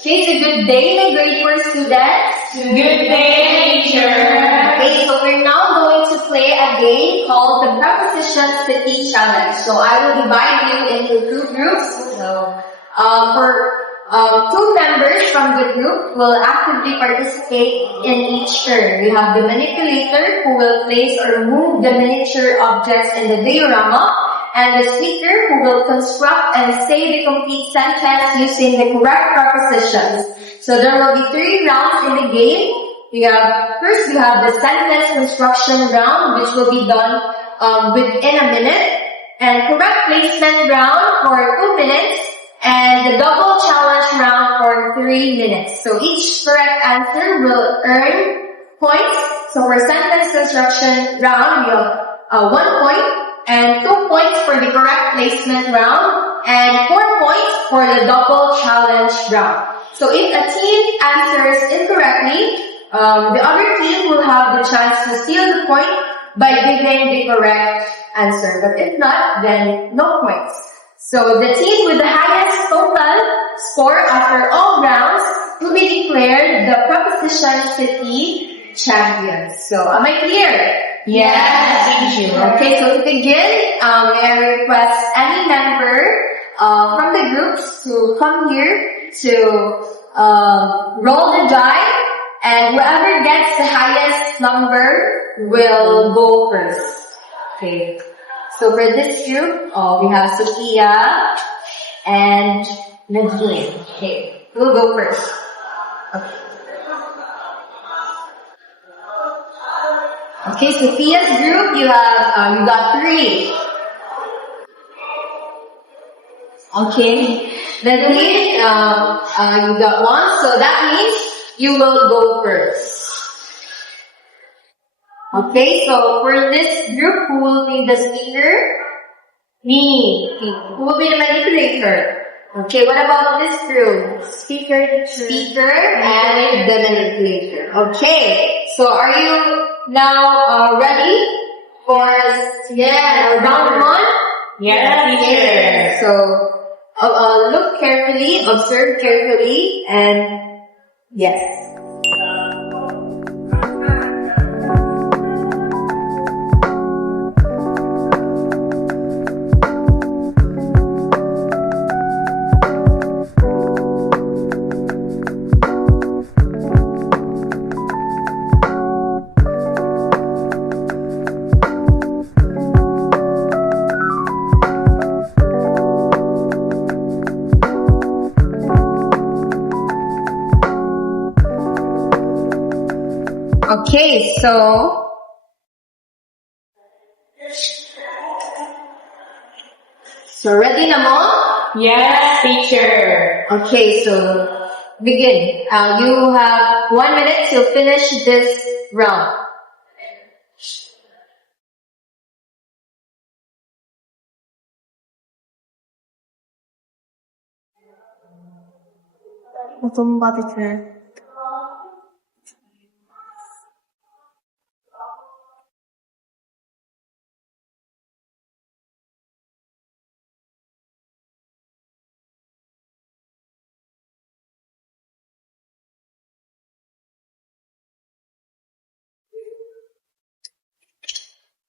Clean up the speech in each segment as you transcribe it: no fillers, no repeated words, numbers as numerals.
Okay, so good day, my grade 4 students. Good day, teacher. Okay, so we're now going to play a game called the Preposition City Challenge. So I will divide you into two groups. Two members from the group will actively participate in each turn. We have the manipulator who will place or move the miniature objects in the diorama, and the speaker who will construct and say the complete sentence using the correct prepositions. So there will be 3 rounds in the game. First we have the sentence construction round, which will be done within a minute, and correct placement round for 2 minutes, and the double challenge round for 3 minutes. So each correct answer will earn points. So for sentence construction round, you have 1 point, and 2 points for the correct placement round, and 4 points for the double challenge round. So if a team answers incorrectly, the other team will have the chance to steal the point by giving the correct answer. But if not, then no points. So the team with the highest total score after all rounds will be declared the Preposition City champions. So am I clear? Yes, teacher. Okay, so to begin, may I request any member from the groups to come here to roll the die, and whoever gets the highest number will go first. Okay. So for this group, we have Sophia and Nadine. Okay, who will go first? Okay. Okay, Sophia's group, you got 3. Okay, Nadine, you got 1, so that means you will go first. Okay, so for this group, who will be the speaker? Me. Who will be the manipulator? Okay, what about this group? Speaker and the manipulator. Okay, so are you now ready for round 1? Yes, teacher. So look carefully, observe carefully, and yes. Okay, so ready na mo? Yes, teacher. Okay, so begin. You have 1 minute to finish this round.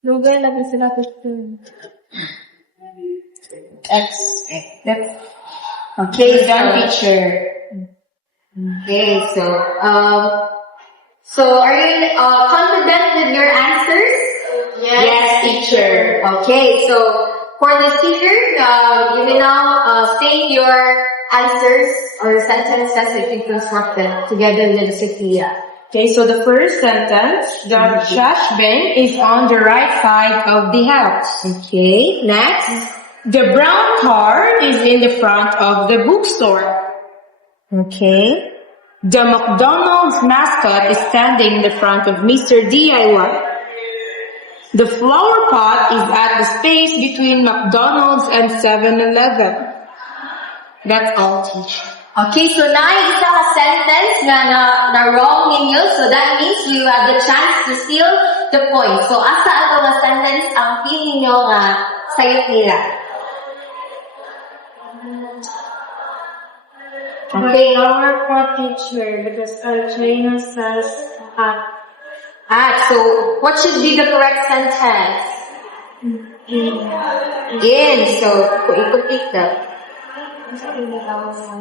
Lugay lagi sila X. Okay, Done, teacher. Okay, so are you confident with your answers? Yes, teacher. Okay, so for the speaker, you will now state your answers or sentences that you constructed together with Sophia. Okay, so the first sentence, the trash bin is on the right side of the house. Okay, next. The brown car is in the front of the bookstore. Okay. The McDonald's mascot is standing in the front of Mr. DIY. The flower pot is at the space between McDonald's and 7-Eleven. That's all, teacher. Okay, so na isa ka sentence na wrong ninyo, so that means you have the chance to steal the point. So asa ato nga sentence ang feel ninyo nga sayop nila? Okay. Our pot teacher, because our trainer says So what should be the correct sentence? In. So, ikot that.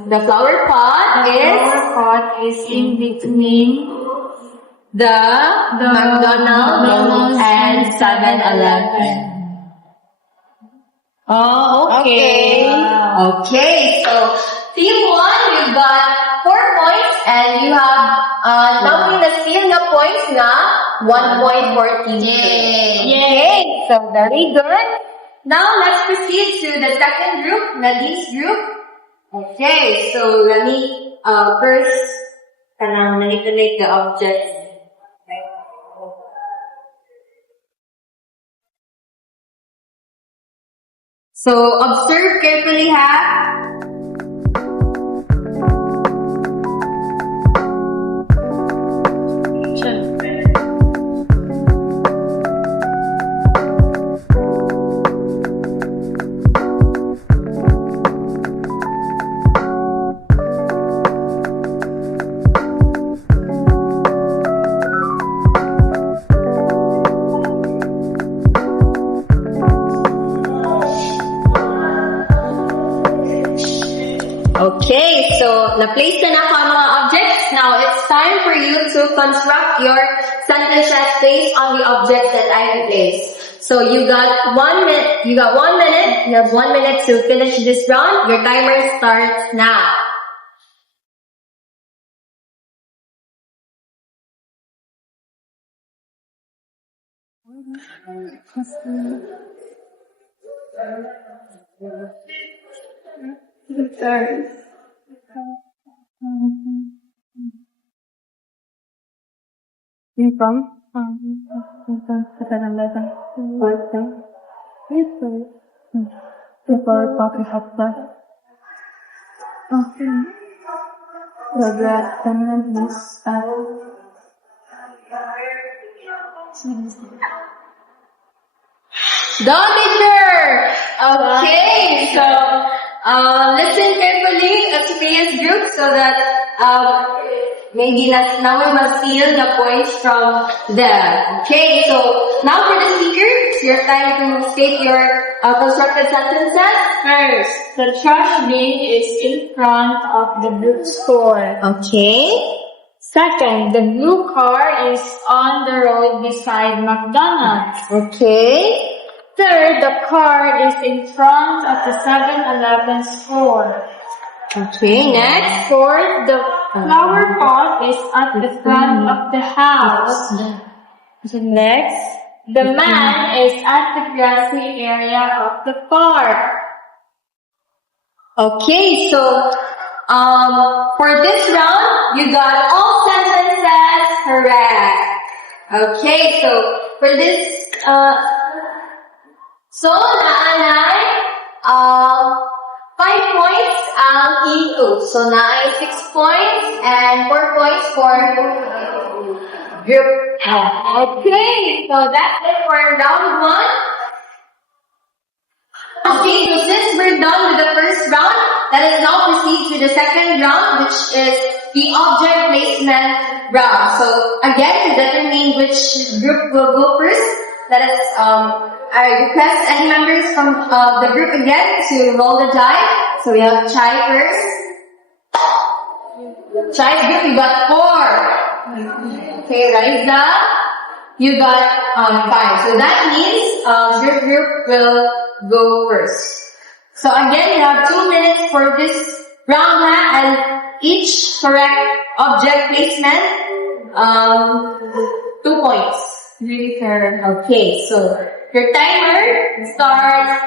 The flower pot our pot is in between the McDonald's and 7-Eleven. Oh, okay. Okay, so team 1, you got 4 points and you have now na steal na points na 1 point for team 2. Okay, so very good. Now let's proceed to the second group, Nadine's group. Okay, so let me first manipulate the object. So observe carefully, ha. Okay, so na-place na ako ang mga objects. Now, it's time for you to construct your sentences based on the objects that I placed. So, you got 1 minute, you have 1 minute to finish this round. Your timer starts now. Go, teacher! Okay, so listen carefully at Sophia's group so that maybe now we must steal the points from them. Okay, so now for the speaker, it's your time to state your constructed sentences. first, the trash bin is in front of the bookstore. Okay. Second, the blue car is on the road beside McDonald's. Okay. Third, the car is in front of the 7-Eleven store. Okay, next. Fourth, the flower pot is at the front of the house. Next, the man is at the grassy area of the park. Okay, so for this round, you got all sentences correct. Okay, so for this, so naanay 5 points ang team 2. So naanay 6 points and 4 points for group. Okay, so that's it for round 1. Okay, so since we're done with the first round, let us now proceed to the second round, which is the object placement round. So again, to determine which group will go first, let us, I request any members from the group again to roll the die. So we have Chai first. Chai's group, you got 4. Okay, Raisa, you got 5. So that means your group will go first. So again, you have 2 minutes for this round, and each correct object placement, 2 points. Really fair. Okay, so your timer starts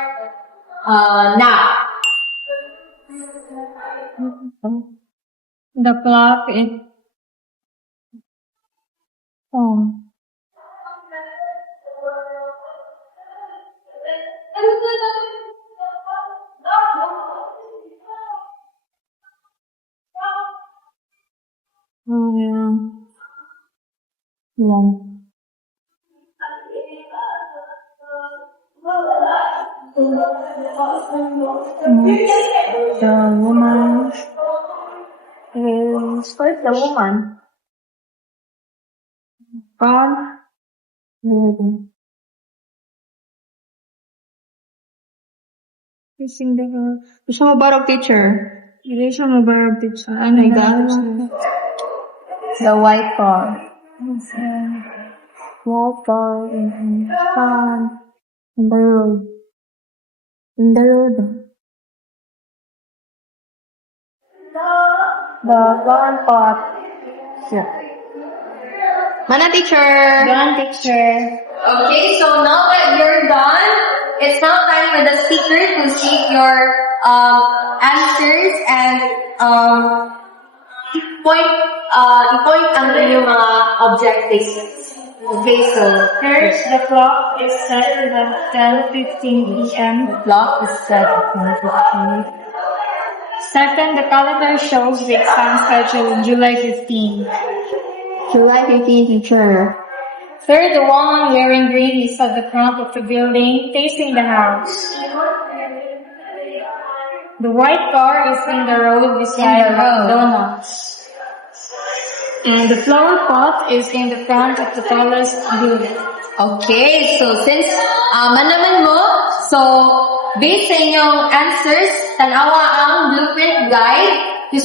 now. The clock is on. Oh, yeah. The woman Start the woman. Facing the girl. Gusto mo barog, teacher? Hindi siya mabarab teacher. Ano yung The white car. water in sun in the road. In the road. The flower pot. Yeah. Mana, teacher? Done, teacher. Okay, so now that you're done, it's now time for the speaker to seek your answers and i-point ang inyong mga objectives. Okay, so First, the clock is set at 10:15 p.m. The clock is set at 10:15. Second, the calendar shows the exam schedule on July 15. July 15, teacher. Third, the woman wearing green is at the front of the building, facing the house. The white car is in the road beside McDonald's. And the flower pot is in the front of the tallest building. okay, so since manaman mo, so based sa inyong answers, tanawa ang blueprint guide to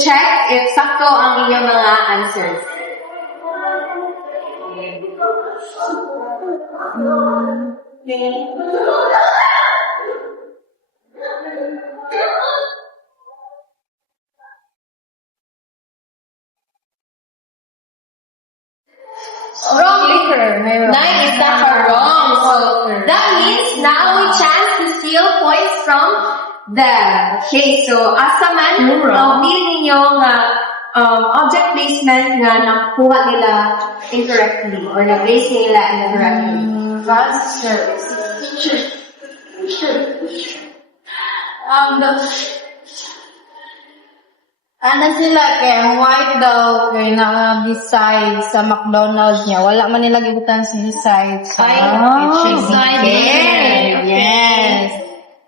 check if sakto ang inyong mga answers. Wrong, teacher. 9 is wrong. So that means now we chance to steal points from them. Okay, so asa man na-feel ninyo nga object placement nga nakuha nila incorrectly or na-base nila incorrectly. Ano sila kay white daw kay na beside sa McDonald's niya. Wala man nila gibutan sa beside. So it should be there. Yes.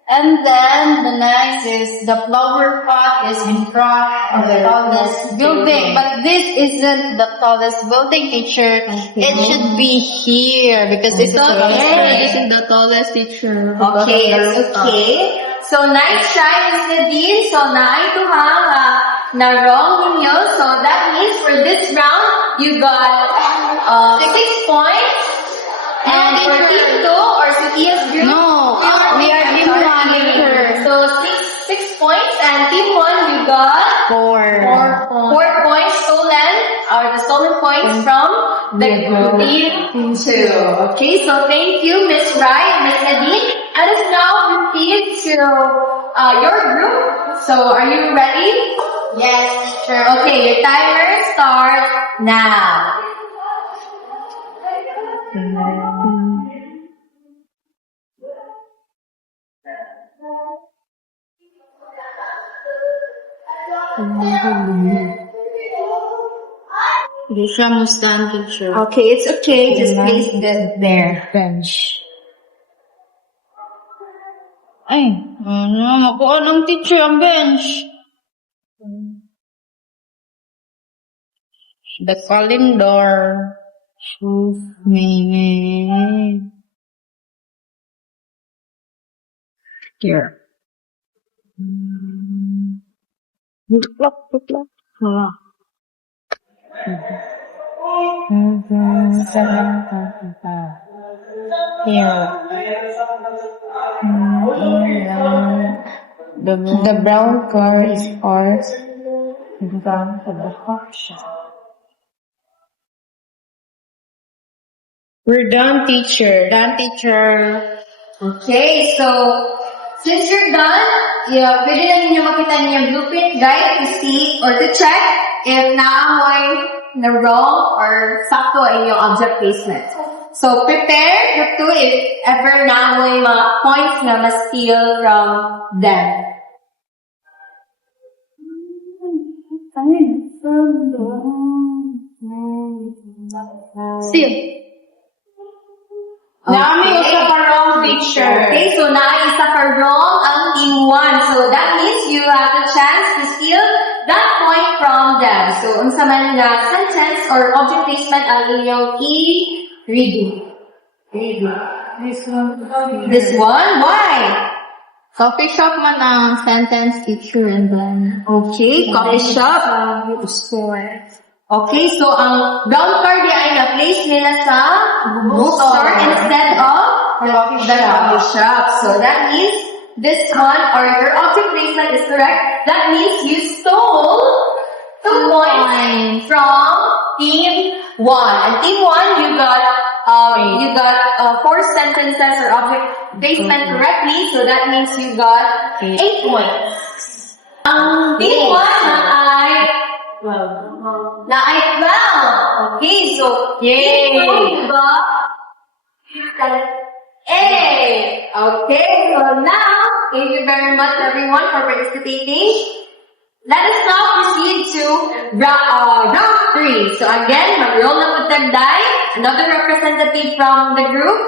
And then the next is the flower pot is in front of the tallest building. But this isn't the tallest building, teacher. It should be here because it's the tallest building. This is the tallest, teacher. Okay, it's okay. So nice try, Miss Nadine. So naito na wrong ninyo. So that means for this round, you got 6 points. And for team 2 or Sophia's group, No, we are team 1, teacher. so 6 points, and team 1 you got 4. 4 points stolen, or the stolen points from the team 2. Okay, so thank you, Miss Rai and Miss Nadine. Let us now proceed to your group. So are you ready? Yes, teacher. Okay, your timer starts now. Hindi siya mustan, teacher. Okay, it's okay. Just place it there. Bench. Ay, ano, makuha ng teacher ang bench. The calendar. Here. Look. The brown car is parked in front of the coffee shop. We're done, teacher. Okay, so since you're done, pwede na ninyo makita niyo blueprint guide to see or to check if naamoy na wrong or sakto ang inyong object placement. So prepare group 2 if ever naamoy mga points na ma-steal from them. Still. Nami usa pa wrong, teacher. Okay, so naisa ka wrong ang team 1. So that means you have the chance to steal that point them. So, unsa man nga sentence or object placement ang inyong i-redo? This one? Why? Coffee shop man ang sentence teacher and then Okay, coffee shop. store. Okay, so ang brown card ay na-place nila sa bookstore instead of the coffee shop. So that means this one or your object placement is correct. That means you stole 2 points from team 1. And team 1, you got 4 sentences or object placement correctly. So that means you got 8 points. Ang team 1 ay 12. Okay, so Yay! team 1, you got A. Okay, so now, thank you very much everyone for participating. Let us now proceed to round 3. So again, mag-roll na po tagday. Another representative from the group.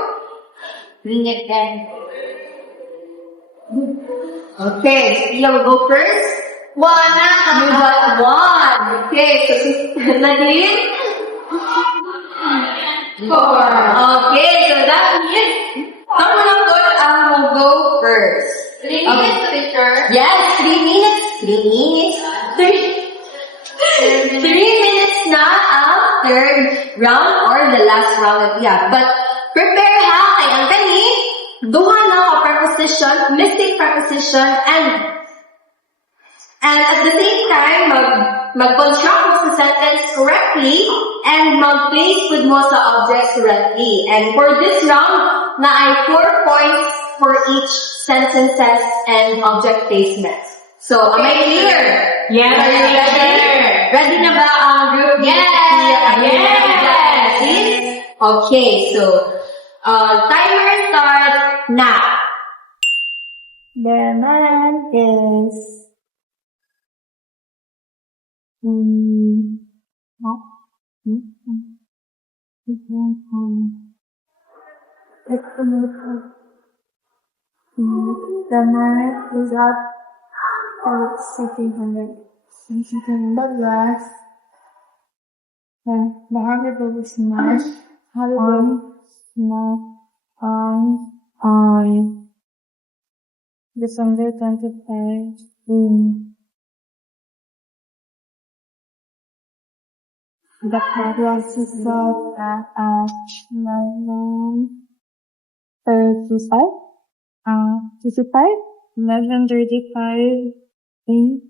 Bring it in. Okay, Sophia will go first. You got 1. Okay, so Nadine. 4. Okay, so that means someone will go first. 3 minutes, teacher. Yes, 3 minutes. 3 minutes. 3 minutes na ang third round or the last round that we have. But prepare ha kay ang kani duha na ka preposition, missing preposition, and at the same time mag-construct mo sa sentence correctly and mag-place with mo sa objects correctly. And for this round, na ay 4 points for each sentences and object placement. So, am I clear? Yes, Are you ready? Ready na ba ang group? Yes! Okay, so, timer starts now. The man is the man is up for 1600. The glass. The holiday was smashed on December 25. The progress is sold at 11:35. 11:35 in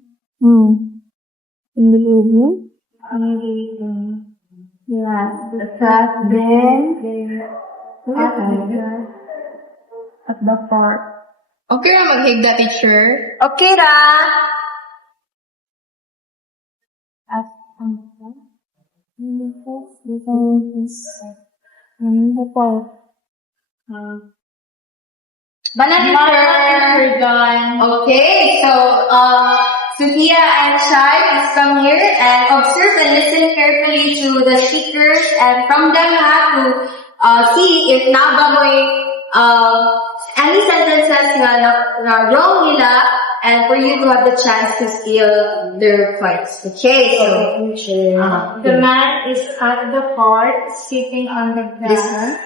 the evening. Yeah, the fact then at the park. Okay ra maghigda, teacher. Okay ra. At the park. Banana done. Okay, so Sophia and Shai, please come here and observe and listen carefully to the speakers, and from them you have to see if nababoy any sentences na wrong nila, and for you to have the chance to steal their points. Okay, so The man is at the park, sitting on the grass.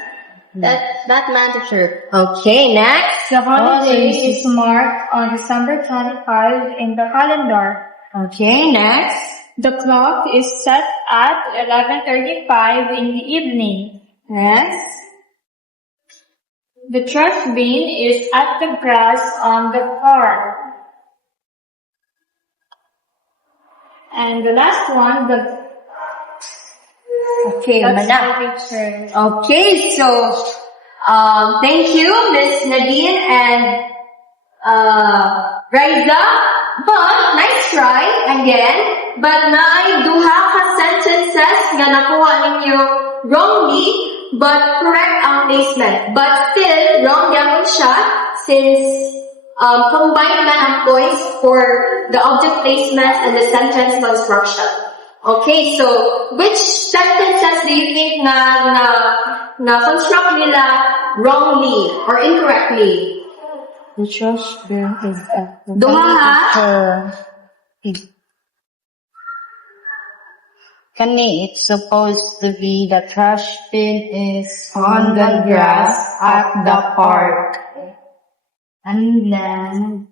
that man teacher. Okay, next. The holiday is marked on December 25 in the calendar. Okay, next. The clock is set at 11:35 in the evening. Next. The trash bin is at the grass on the park. And the last one, Okay, that's Mana. the picture. Okay, so thank you, Miss Nadine and Raisa. But nice try again. But na duha ka sentences nga nakuha ninyo wrongly, but correct ang placement. But still wrong yan siya since combined man ang points for the object placement and the sentence construction. Okay, so which sentences do you think na construct nila wrongly or incorrectly? The trash bin is at the Duha ha? Kani, it's supposed to be the trash bin is on the grass at the park. And then,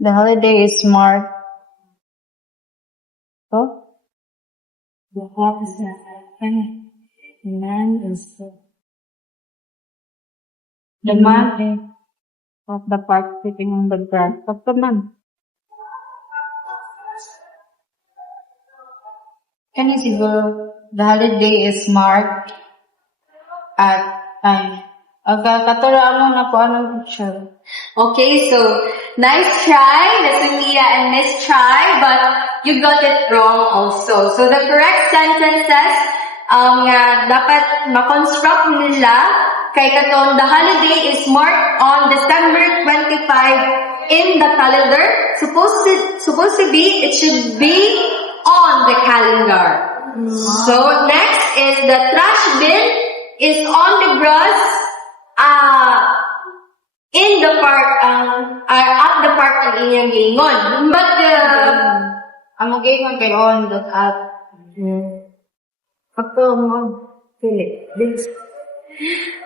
the holiday is marked. Oh? The holiday is the man of the park sitting on the grass. What's the man? Can you see the holiday is marked at katura mo na po anong picture. Okay, so nice try, Miss Sophia and Miss Try, but you got it wrong also. So the correct sentences nga dapat ma-construct nila kay katong the holiday is marked on December 25 in the calendar. Supposed to be, it should be on the calendar. So next is the trash bin is on the grass in the park at the park ang inyong giingon. But Ang mag-iingon kay on that at pagto mo pili.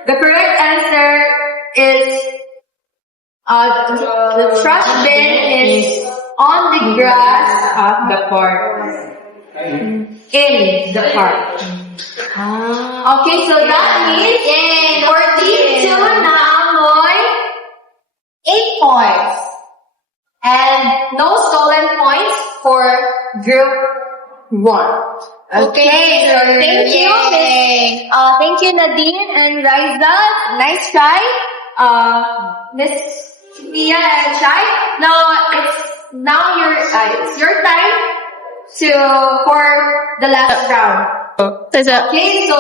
the correct answer is the trash bin is on the grass At the park. in the park. Okay, so that means for these two na amoy 8 points. And no stolen points for group 1. Okay, so thank you, thank you Nadine and Riza. Nice try. Miss Mia and Shai. It's your time for the last round. Okay, so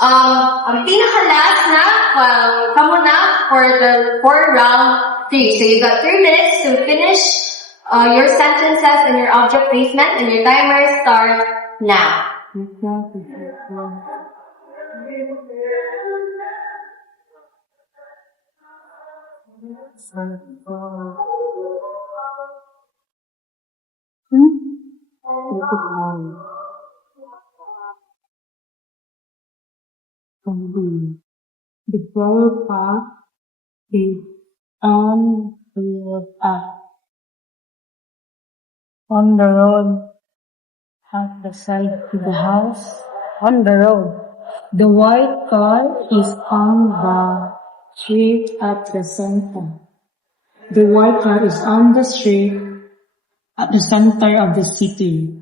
ang pinaka-last na kamo na for round 3. So you got 3 minutes to finish your sentences and your object placement, and your timer starts now. The flower pot is on the road at the side of the house. On the road. The white car is on the street at the center. The white car is on the street at the center of the city.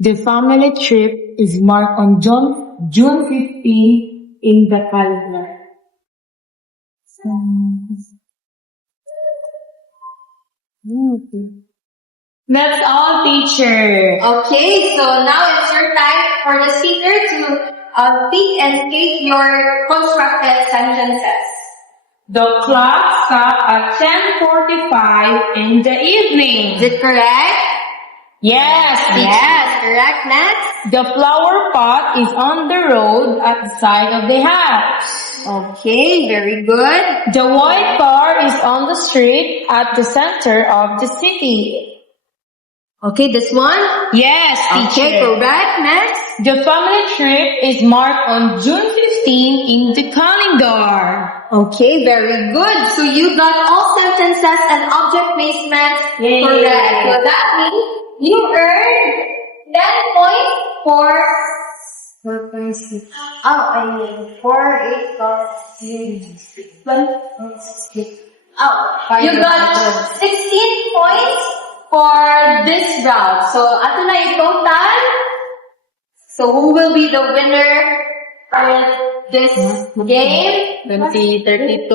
The family trip is marked on June 15 in the calendar. That's all, teacher. Okay, so now it's your time for the speaker to speak and state your constructed sentences. The clock stopped at 10:45 in the evening. Is it correct? Yes, teacher. Yes, correct. Next. The flower pot is on the road at the side of the house. Okay, very good. The white car is on the street at the center of the city. Okay, this one? Yes, teacher. Okay, correct. Next. The family trip is marked on June 15 in the calendar. Okay, very good. So you got all sentences and object placement Yay. correct. So that means you earned 10 points for 4.6. 4, 8, 12, you got 16 points for this round. So, ato na yung total. So, who will be the winner for this game? 32. 42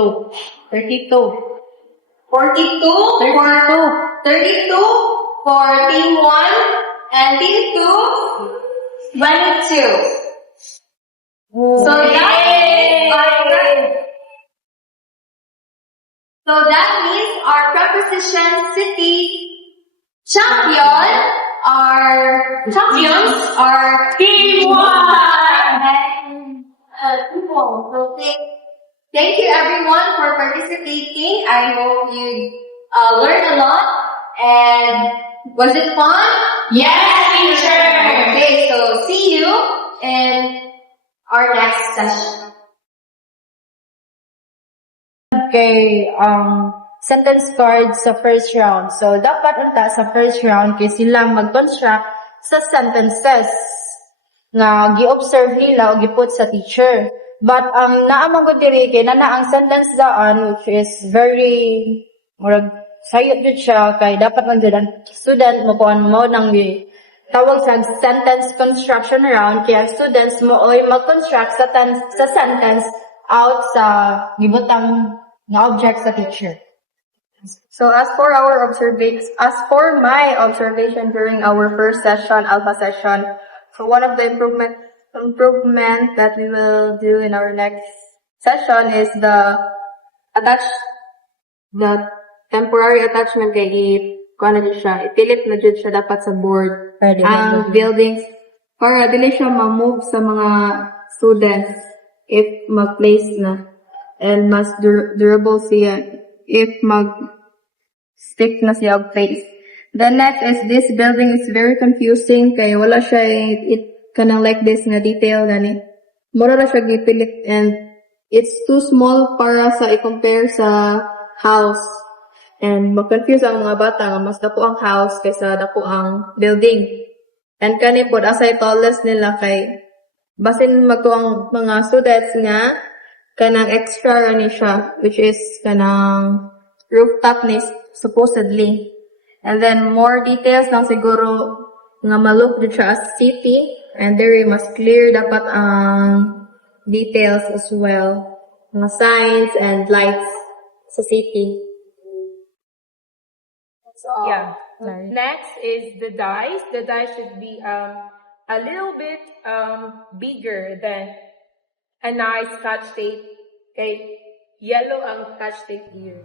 for 32 for team 1 and team 2, 22. So that means our preposition city champions are team 1. people. So thank you everyone for participating. I hope you learned a lot. And was it fun? Yes, teacher! Okay, so see you in our next session. Kay sentence cards sa first round. So, dapat unta sa first round kay silang mag-construct sa sentences nga gi-observe nila o gi-put sa teacher. But naamang ko diri kay na ang sentence daan which is very murag sayot jud siya kay dapat man jud ang student mo kuan mo nang tawag sa sentence construction round kaya students mo oy mag-construct sa sentence out sa gibutang nga object sa teacher. So as for my observation during our first session, alpha session, so one of the improvement that we will do in our next session is the temporary attachment kay kuan na siya, ipilit na jud siya dapat sa board. Ang buildings para dili siya ma-move sa mga students if mag-place na, and mas durable siya if mag-stick na siya og place. The next is this building is very confusing kay wala siya kanang like this na detail gani. Mura na siya gipilit and it's too small para sa i-compare sa house. And mag-confuse ang mga bata nga mas dako ang house kaysa dako ang building. And kani pod asay tallest nila kay basin magto ang mga students nga kanang extra ni siya which is kanang rooftop ni supposedly. And then more details lang siguro nga ma-look dito siya as city and very mas clear dapat ang details as well. Mga signs and lights sa city. Yeah. Next is the dice. The dice should be a little bit bigger than a nice scotch tape. Okay, yellow ang scotch tape here.